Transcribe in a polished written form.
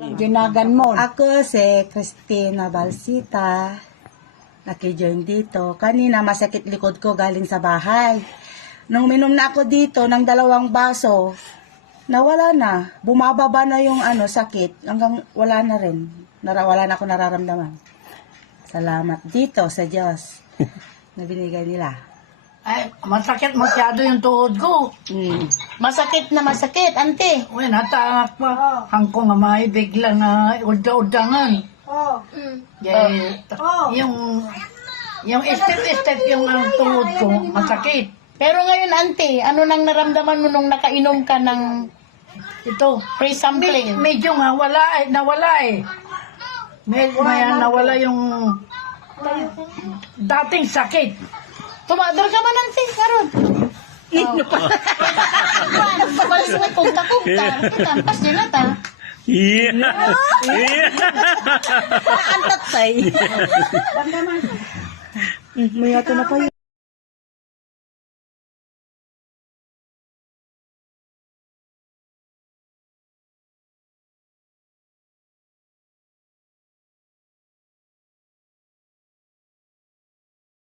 Ginagan mo. Ako si Christina Balsita. Naki-join dito. Kanina masakit likod ko galing sa bahay. Nung minom na ako dito ng 2 baso, nawala na. Bumababa na yung sakit. Hanggang wala na rin. Wala na ako nararamdaman. Salamat dito sa Diyos na binigay nila. Ay, masakit masyado yung tuhod ko. Masakit na masakit, ante. Uy, natangak pa. Hangko nga may bigla nga udda-udangan. Yung step yung ang tuhod ko, masakit. Pero ngayon, ante, ano nang naramdaman mo nung nakainom ka ng Ito, free sampling? medyo nga nawala eh. Nawala yung dating sakit. Tumador ka man, ante, karon. Balik mo, kugta-kugta. Tampas nila ta. Antat say. May ato na pa yun.